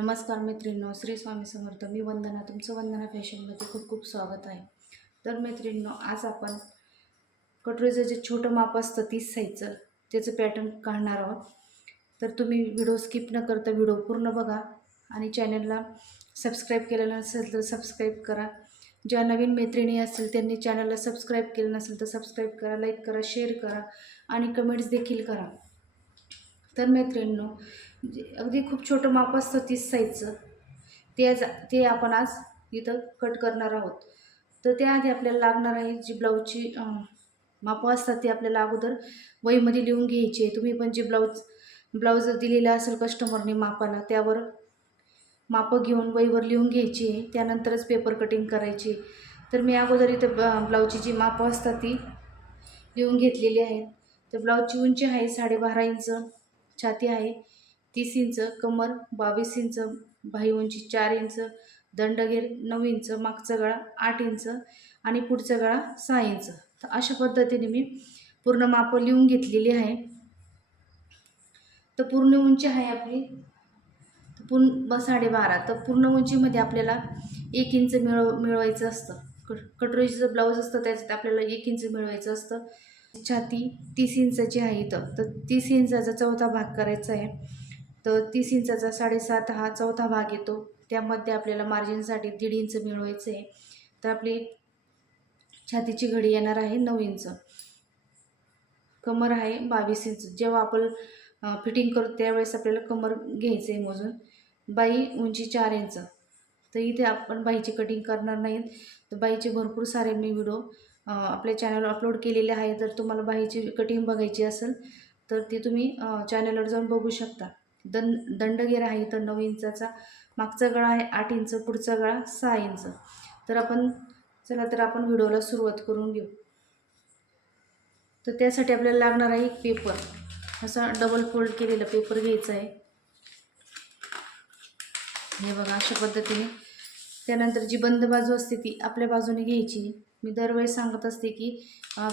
नमस्कार मैत्रिणींनो, श्री स्वामी समर्थ. मी वंदना, तुमचं वंदना फॅशनमध्ये खूप खूप स्वागत आहे. तर मैत्रिणींनो, आज आपण कटोरीचं जे छोटं माप असतं 30 साईजचं त्याचं पॅटर्न काढणार आहोत. तर तुम्ही व्हिडिओ स्किप न करता व्हिडिओ पूर्ण बघा आणि चॅनलला सबस्क्राईब केलेलं नसेल तर सबस्क्राईब करा. ज्या नवीन मैत्रिणी असतील त्यांनी चॅनलला सबस्क्राईब केलं नसेल तर सबस्क्राईब करा, लाईक करा, शेअर करा आणि कमेंट्स देखील करा. तर मैत्रिणींनो, अगदी खूप छोटं माप असतं 30 साईजचं, ते आपण आज इथं कट करणार आहोत. तर त्याआधी आपल्याला लागणार आहे जी ब्लाऊजची मापं असतात ती आपल्याला अगोदर वहीमध्ये लिहून घ्यायची आहे. तुम्ही पण जे ब्लाऊज दिलेला असेल कस्टमरने मापाला त्यावर मापं घेऊन वहीवर लिहून घ्यायची आहे, त्यानंतरच पेपर कटिंग करायची. तर मी अगोदर इथं ब्लाऊजची जी मापं असतात ती लिहून घेतलेली आहेत. तर ब्लाऊजची उंची आहे 12.5 इंच, छाती आहे 30 इंच, कमर 22 इंच, बाही उंची 4 इंच, दंडगेर 9 इंच, मागचा गळा 8 इंच आणि पुढचा गळा 6 इंच. तर अशा पद्धतीने मी पूर्ण मापं लिहून घेतलेली आहे. तर पूर्ण उंची आहे आपली 12.5. तर पूर्ण उंचीमध्ये आपल्याला 1 इंच मिळवायचं असतं. कटोरीचं ब्लाऊज असतं त्याच्यात आपल्याला 1 इंच मिळवायचं असतं. छाती 30 इंचाची आहे इथं, तर 30 इंचाचा चौथा भाग करायचा आहे. तर 30 इंचाचा 7.5 हा चौथा भाग येतो. त्यामध्ये आपल्याला मार्जिनसाठी 1.5 इंच मिळवायचं आहे. तर आपली छातीची घडी येणार आहे 9 इंच, कमर आहे 22 इंच. जेव्हा आपण फिटिंग करतो त्यावेळेस आपल्याला कमर घ्यायचं आहे मोजून. बाही उंची 4 इंच. तर इथे आपण बाहीची कटिंग करणार नाहीत. तर बाहीचे भरपूर सारे मी व्हिडिओ आपल्या चॅनलवर अपलोड केलेले आहे. तर तुम्हाला बाहीची कटिंग बघायची असेल तर ती तुम्ही चॅनलवर जाऊन बघू शकता. दंडगेर आहे तर 9 इंचाचा, मागचा गळा आहे 8 इंच, पुढचा गळा 6 इंच. तर आपण व्हिडिओला सुरुवात करून घेऊ. तर त्यासाठी आपल्याला लागणार आहे एक पेपर, असा डबल फोल्ड केलेला पेपर घ्यायचा आहे. हे बघा अशा पद्धतीने. त्यानंतर जी बंद बाजू असते ती आपल्या बाजूने घ्यायची. मी दरवेळेस सांगत असते की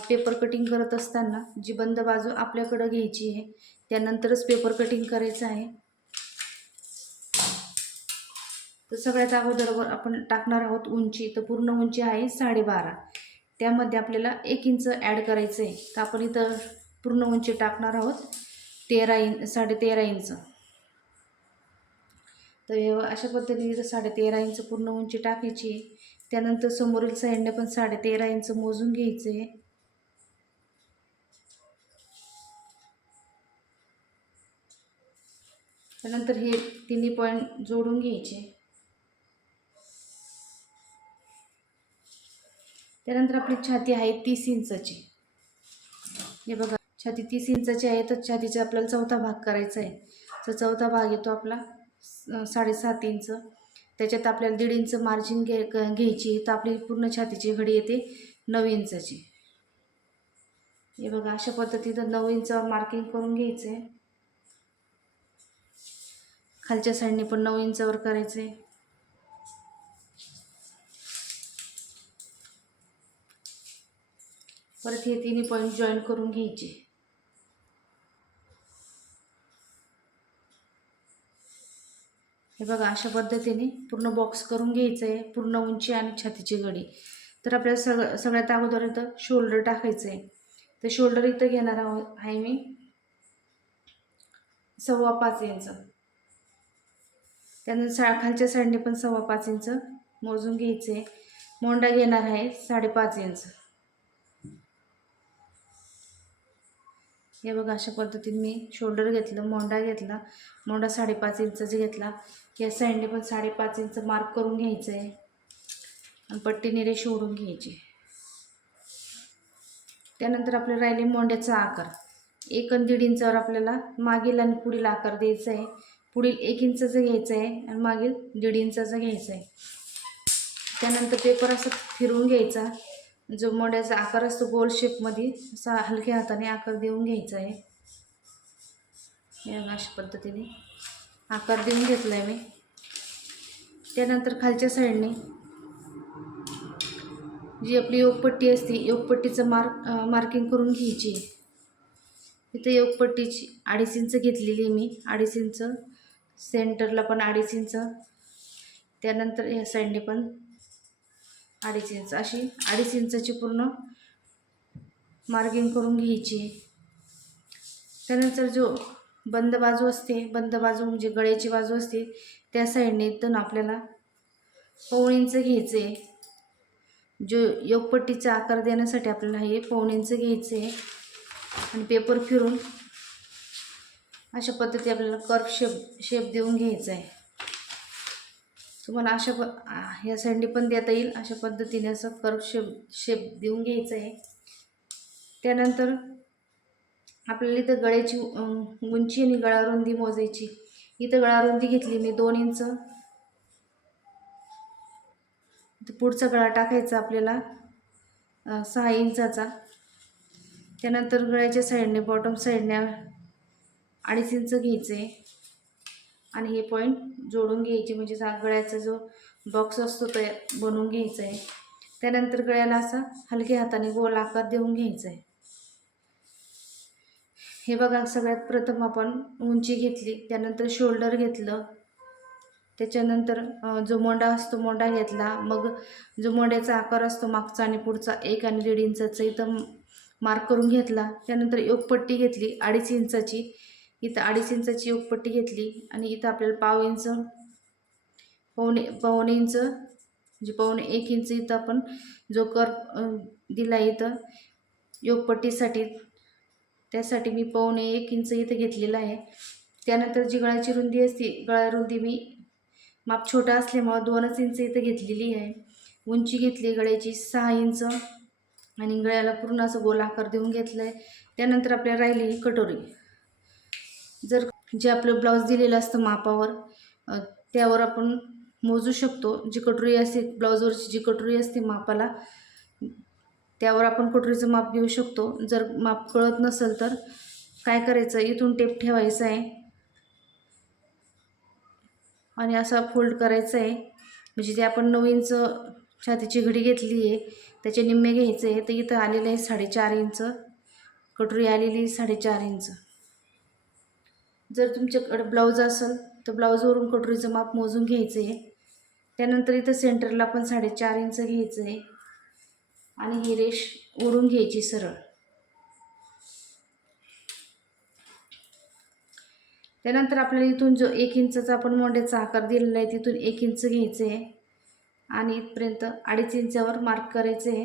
पेपर कटिंग करत असताना जी बंद बाजू आपल्याकडं घ्यायची आहे, त्यानंतरच पेपर कटिंग करायचं आहे. तर सगळ्यात अगोदर आपण टाकणार आहोत उंची. तर पूर्ण उंची आहे 12.5. त्यामध्ये आपल्याला 1 इंच ॲड करायचं आहे. तर आपण इथं पूर्ण उंची टाकणार आहोत 13.5 इंच. तर अशा पद्धतीने 13.5 इंच पूर्ण उंची टाकायची. त्यानंतर समोरील साईडने पण 13.5 इंच मोजून घ्यायचे. त्यानंतर हे तिन्ही पॉईंट जोडून घ्यायचे. त्यानंतर आपली छाती आहे 30 इंचाची. हे बघा छाती 30 इंचाची आहे. तर छातीचा आपल्याला चौथा भाग करायचा आहे. तर चौथा भाग येतो आपला 7.5 इंच. त्याच्यात आपल्याला 1.5 इंच मार्जिन घ्यायची. तर आपली पूर्ण छातीची घडी येते 9 इंचाची. हे बघा अशा पद्धतीनं 9 इंचावर मार्किंग करून घ्यायचं आहे. खालच्या साईडने पण 9 इंचावर करायचं आहे. परत हे तिन्ही पॉईंट जॉईन करून घ्यायचे. हे बघा अशा पद्धतीने पूर्ण बॉक्स करून घ्यायचं आहे, पूर्ण उंची आणि छातीची घडी. तर आपल्याला सगळ्यात अगोदर इथं शोल्डर टाकायचं आहे. तर शोल्डर इथं घेणार आहे मी 5.25 इंच. त्यानंतर खालच्या साईडने पण 5.25 इंच मोजून घ्यायचे आहे. मोंडा घेणार आहे 5.5 इंच. हे बघा अशा पद्धतीने मी शोल्डर घेतलं, मोंडा घेतला. मोंडा 5.5 इंचाचा घेतला. या साईडने पण 5.5 इंच मार्क करून घ्यायचं आहे आणि पट्टीने रेष ओढून घ्यायची. त्यानंतर आपल्याला राहिले मोंड्याचा आकार. 1 आणि 1.5 इंचावर आपल्याला मागील आणि पुढील आकार द्यायचा आहे. पुढील 1 इंचाचं घ्यायचं आहे आणि मागील 1.5 इंचाचं घ्यायचं आहे. त्यानंतर पेपर असं फिरवून घ्यायचा. जो मोंड्याचा आकार असतो गोल शेपमध्ये असा हलक्या हाताने आकार देऊन घ्यायचा आहे. अशा पद्धतीने आकार देऊन घेतला आहे मी. त्यानंतर खालच्या साईडने जी आपली योगपट्टी असते, योगपट्टीचं मार्किंग करून घ्यायची. इथे योगपट्टीची 2.5 इंच घेतलेली मी. 2.5 इंच सेंटरला पण 2.5 इंच, त्यानंतर ह्या साईडने पण 2.5 इंच, अशी 2.5 इंचाची पूर्ण मार्किंग करून घ्यायची आहे. त्यानंतर जो बंद बाजू असते, बंद बाजू म्हणजे गळ्याची बाजू असते, त्या साईडने इथून आपल्याला 1.25 इंच घ्यायचे आहे. जो योगपट्टीचा आकार देण्यासाठी आपल्याला हे 1.25 इंच घ्यायचे आहे आणि पेपर फिरून अशा पद्धती आपल्याला कर्व शेप देऊन घ्यायचा आहे. तुम्हाला ह्या साईडने पण देता येईल, अशा पद्धतीने असं कर्व शेप देऊन घ्यायचं आहे. त्यानंतर आपल्याला इथं गळ्याची उंची आणि गळारुंदी मोजायची. इथं गळारुंदी घेतली मी 2 इंच. पुढचा गळा टाकायचा आपल्याला 6 इंचाचा. त्यानंतर गळ्याच्या साईडने बॉटम साईडने 2.5 इंच घ्यायचे आणि हे पॉईंट जोडून घ्यायचे, म्हणजे गळ्याचा जो बॉक्स असतो तो बनवून घ्यायचा आहे. त्यानंतर गळ्याला असा हलक्या हाताने गोल आकार देऊन घ्यायचा आहे. हे बघा, सगळ्यात प्रथम आपण उंची घेतली, त्यानंतर शोल्डर घेतलं, त्याच्यानंतर जो मोंडा असतो मोंडा घेतला, मग जो मोंड्याचा आकार असतो मागचा आणि पुढचा 1 आणि 1.5 इंचाचा इथं मार्क करून घेतला. त्यानंतर योगपट्टी घेतली 2.5 इंचाची, इथं 2.5 इंचाची योगपट्टी घेतली आणि इथं आपल्याला पावणे इंच म्हणजे 1 इंच इथं आपण जो कर्व दिला इथं योगपट्टीसाठी, त्यासाठी मी 1 इंच इथं घेतलेला आहे. त्यानंतर जी गळ्याची रुंदी असते, गळा रुंदी मी माप छोटा असल्यामुळं 2 इंच इथं घेतलेली आहे. उंची घेतली गळ्याची 6 इंच आणि गळ्याला पूर्ण असं गोल आकार देऊन घेतला आहे. त्यानंतर आपल्याला राहिली ही कटोरी. जर जे आपलं ब्लाऊज दिलेलं असतं मापावर, त्यावर आपण मोजू शकतो. जी कटोरी असते ब्लाऊजवरची, जी कटोरी असते मापाला, त्यावर आपण कटोरीचं माप घेऊ शकतो. जर माप कळत नसेल तर काय करायचं, इथून टेप ठेवायचा आहे आणि असा फोल्ड करायचा आहे. म्हणजे जे आपण 9 इंच छातीची घडी घेतली आहे त्याचे निम्मे घ्यायचे आहे. तर इथं आलेलं आहे 4.5 इंच, कटोरी आलेली 4.5 इंच. जर तुमच्याकडे ब्लाऊज असेल तर ब्लाऊजवरून कटोरीचं माप मोजून घ्यायचं आहे. त्यानंतर इथं सेंटरला पण 4.5 इंच घ्यायचं आहे आणि ही रेष ओढून घ्यायची सरळ. त्यानंतर आपल्याला इथून जो 1 इंचाचा आपण मोंड्याचा आकार दिलेला आहे तिथून 1 इंच घ्यायचं आहे आणि इथपर्यंत 2.5 इंचावर मार्क करायचं आहे.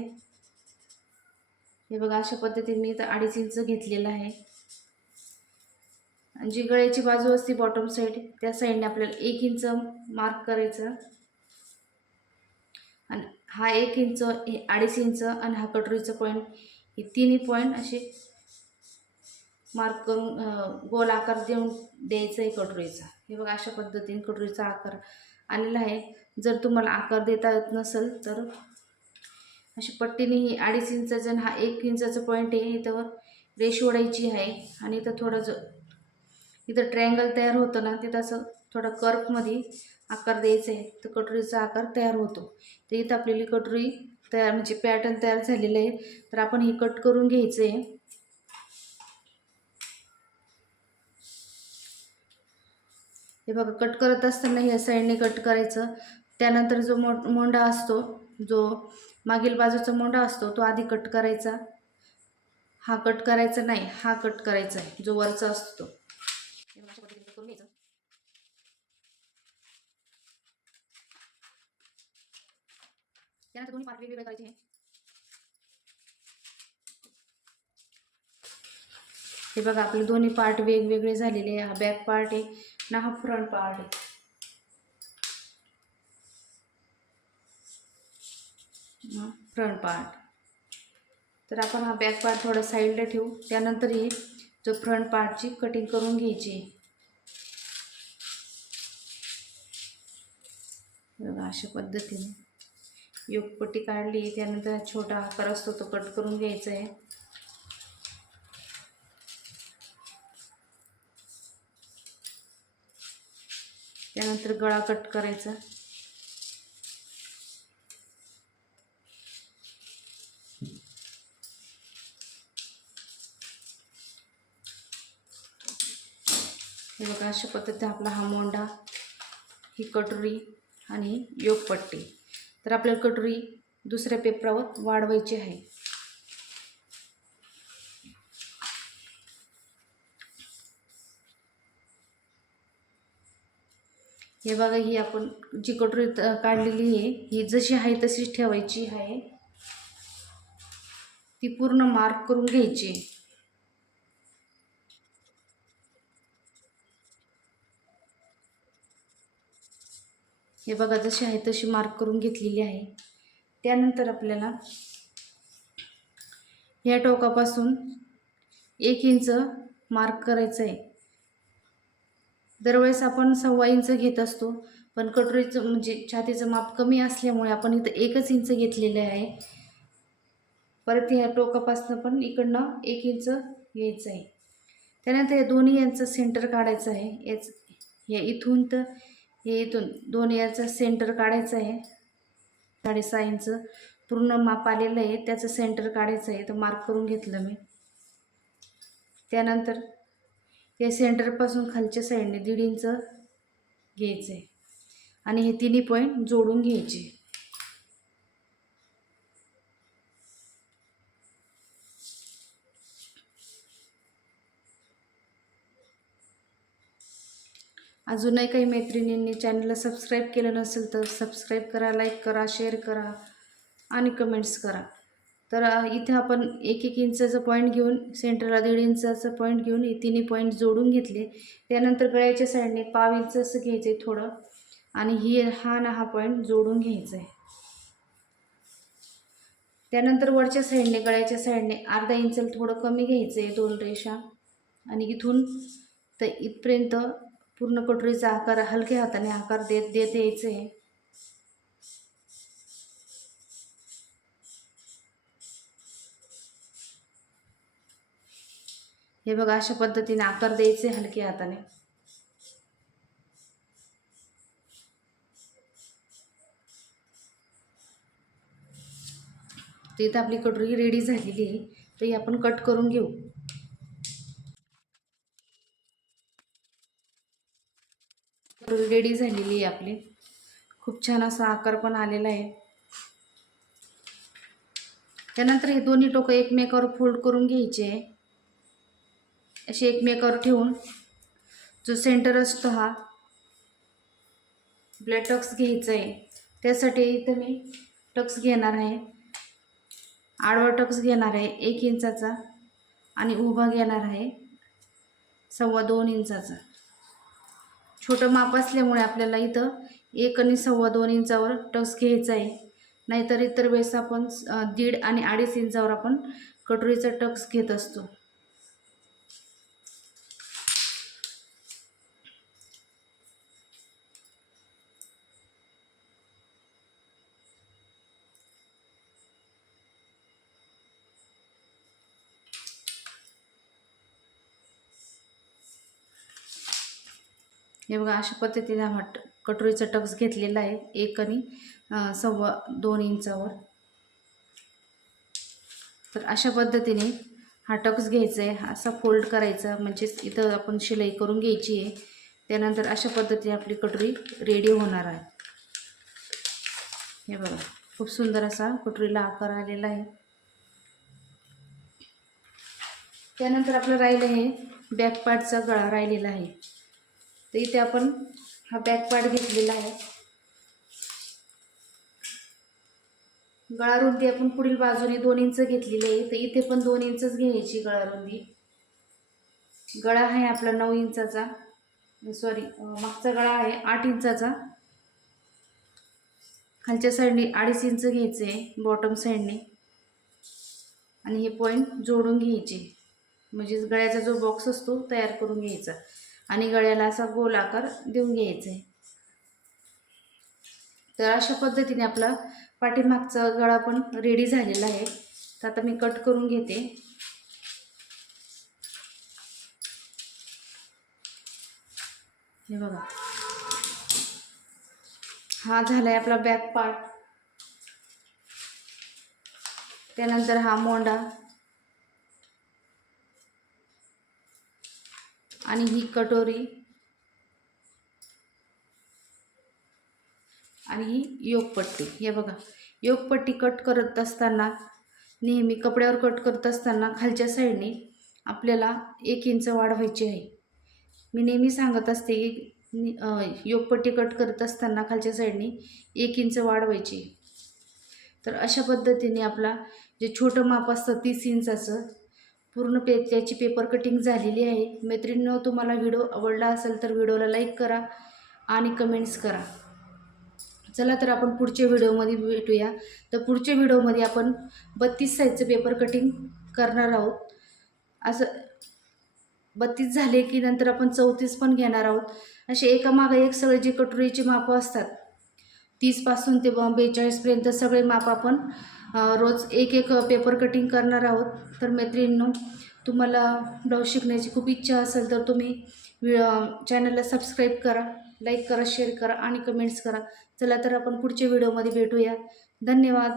हे बघा, अशा पद्धतीने मी इथं 2.5 इंच घेतलेलं आहे. आणि जी गळ्याची बाजू असते बॉटम साईड, त्या साईडने आपल्याला 1 इंच मार्क करायचं आणि हा 1 इंच, हे 2.5 इंच आणि हा कटोरीचा पॉईंट, हे तिन्ही पॉईंट असे मार्क करून गोल आकार देऊन द्यायचा आहे कटोरीचा. हे बघा, अशा पद्धतीने कटोरीचा आकार आलेला आहे. जर तुम्हाला आकार देता येत नसेल तर अशी पट्टीने ही 2.5 इंचाचा आणि हा 1 इंचाचा पॉईंट आहे, इथं रेष ओढायची आहे आणि इथं थोडं इथं ट्रायंगल तयार होतं ना, तिथं असं थोडा कर्वमध्ये आकार द्यायचा आहे, तर कटोरीचा आकार तयार होतो. तर इथं आपल्याला कटोरी तयार, म्हणजे पॅटर्न तयार झालेलं आहे. तर आपण हे कट करून घ्यायचं आहे. हे बघा, कट करत असताना ह्या साईडने कट करायचं. त्यानंतर जो मोंडा असतो, जो मागील बाजूचा मोंडा असतो, तो आधी कट करायचा. हा कट करायचा नाही, हा कट करायचा आहे, जो वरचा असतो तो. अशा पद्धतीने करून घ्यायचं. त्यानंतर दोन्ही पार्ट वेगवेगळे करायचे. हे बघा, आपले दोन्ही पार्ट वेगवेगळे झालेले आहे. हा बॅक पार्ट आहे ना, हा फ्रंट पार्ट आहे. Front part. तर आपण हा बॅक पार्ट थोडा साईडला ठेवू. त्यानंतर ही जो फ्रंट पार्टची कटिंग करून घ्यायची. बघा, अशा पद्धतीने योगपट्टी काढली. त्यानंतर छोटा आकार असतो तो कट करून घ्यायचा आहे. त्यानंतर गळा कट करायचा. हे बघा अशा पद्धतीने आपला हा मोंडा, ही कटोरी आणि योगपट्टी. तर आपल्याला कटोरी दुसऱ्या पेपरावर वाढवायची आहे. हे बघा, ही आपण जी कटोरी काढलेली आहे ही जशी आहे तशीच ठेवायची आहे. ती पूर्ण मार्क करून घ्यायची. हे बघा, जशी आहे तशी मार्क करून घेतलेली आहे. त्यानंतर आपल्याला ह्या टोकापासून 1 इंच मार्क करायचं आहे. दरवेळेस आपण 1.25 इंच घेत असतो, पण कटोरीचं म्हणजे छातीचं माप कमी असल्यामुळे आपण इथं 1च इंच घेतलेलं आहे. परत ह्या टोकापासून पण इकडनं 1 इंच घ्यायचं आहे. त्यानंतर हे दोन्ही यांचं सेंटर काढायचं आहे. हे इथून तर हे इथून दोन्ही यांचं सेंटर काढायचं आहे. 6.5 इंच पूर्ण माप आलेलं आहे, त्याचं सेंटर काढायचं आहे. तर मार्क करून घेतलं मी. त्यानंतर या सेंटरपासून खालच्या साईडने 1.5 इंच घ्यायचं आहे आणि हे तिन्ही पॉईंट जोडून घ्यायचे. अजूनही काही मैत्रिणींनी चॅनलला सबस्क्राईब केलं नसेल तर सबस्क्राईब करा, लाईक करा, शेअर करा आणि कमेंट्स करा. तर इथे आपण 1-1 इंचाचा पॉईंट घेऊन सेंटरला 1.5 इंचाचा पॉईंट घेऊन हे तिन्ही पॉईंट जोडून घेतले. त्यानंतर गळ्याच्या साईडने 1.25 इंच असं घ्यायचं आहे थोडं आणि हा पॉईंट जोडून घ्यायचा आहे. त्यानंतर वरच्या साईडने गळ्याच्या साईडने 1/2 इंचाला थोडं कमी घ्यायचं आहे 2 रेषा आणि इथून तर इथपर्यंत पूर्ण कटोरीचा आकार हलक्या हाताने आकार देत यायचं आहे. हे बघा, अशा पद्धतीने आकार द्यायचे हलक्या हाताने. तर इथं आपली कटोरी रेडी झालेली आहे. तर ही आपण कट करून घेऊ. कटोरी रेडी झालेली आहे आपली. खूप छान असा आकार पण आलेला आहे. त्यानंतर हे दोन्ही टोकं एकमेकावर फोल्ड करून घ्यायचे आहे. असे एकमेकावर ठेवून जो सेंटर असतो हा आपल्याला टक्स घ्यायचा आहे. त्यासाठी इथं मी टक्स घेणार आहे. आडवा टक्स घेणार आहे 1 इंचाचा आणि उभा घेणार आहे 2.25 इंचाचा. छोटं माप असल्यामुळे आपल्याला इथं 1 आणि 2.25 इंचावर टक्स घ्यायचा आहे. नाहीतर इतर वेळेस आपण 1.5 आणि 2.5 इंचावर आपण कटोरीचा टक्स घेत असतो. हे बघा, अशा पद्धतीने हा कटोरीचा टक्स घेतलेला आहे 1 आणि 2.25 इंचावर. तर अशा पद्धतीने हा टक्स घ्यायचा आहे, असा फोल्ड करायचा, म्हणजेच इथं आपण शिलाई करून घ्यायची आहे. त्यानंतर अशा पद्धतीने आपली कटोरी रेडी होणार आहे. हे बघा, खूप सुंदर असा कटोरीला आकार आलेला आहे. त्यानंतर आपलं राहिलं आहे बॅक पार्टचा गळा राहिलेला आहे. तर इथे आपण हा बॅक पार्ट घेतलेला आहे. गळा रुंदी आपण पुढील बाजूने 2 इंच घेतलेली आहे. तर इथे पण 2 इंचच घ्यायची गळा रुंदी. गळा आहे आपला 9 इंचाचा, मागचा गळा आहे 8 इंचाचा. खालच्या साईडने 2.5 इंच घ्यायचे आहे बॉटम साईडने आणि हे पॉईंट जोडून घ्यायचे. म्हणजे गळ्याचा जो बॉक्स असतो तयार करून घ्यायचा आणि गळ्याला असा गोल आकार देऊन घ्यायचा आहे. तर अशा पद्धतीने आपला पाठीमागचा गळा पण रेडी झालेला आहे. तर आता मी कट करून घेते. हे बघा, हा झालाय आपला बॅक पार्ट. त्यानंतर हा मोंडा आणि ही कटोरी आणि ही योगपट्टी. हे बघा, योगपट्टी कट करत असताना नेहमी कपड्यावर कट करत असताना खालच्या साईडने आपल्याला 1 इंच वाढवायची आहे. मी नेहमी सांगत असते की योगपट्टी कट करत असताना खालच्या साईडने 1 इंच वाढवायची. तर अशा पद्धतीने आपला जे छोटं माप असतं 30 इंचाचं पूर्ण त्याची पेपर कटिंग झालेली आहे. मैत्रिणींनो, तुम्हाला व्हिडिओ आवडला असेल तर व्हिडिओला लाईक करा आणि कमेंट्स करा. चला तर आपण पुढच्या व्हिडिओमध्ये भेटूया. तर पुढच्या व्हिडिओमध्ये आपण 32 साईजचं पेपर कटिंग करणार आहोत. असं 32 झाले की नंतर आपण 34 पण घेणार आहोत. असे एकामागे एक सगळे जे कटोरीचे मापं असतात 30 पासून ते 42 पर्यंत सगळे माप आपण रोज एक एक पेपर कटिंग करणार आहोत. तर मैत्रिणींनो, तुम्हाला ब्लाऊज शिकण्याची खूप इच्छा असेल तर तुम्ही चॅनलला सबस्क्राईब करा, लाईक करा, शेअर करा आणि कमेंट्स करा. चला तर आपण पुढच्या व्हिडिओमध्ये भेटूया. धन्यवाद.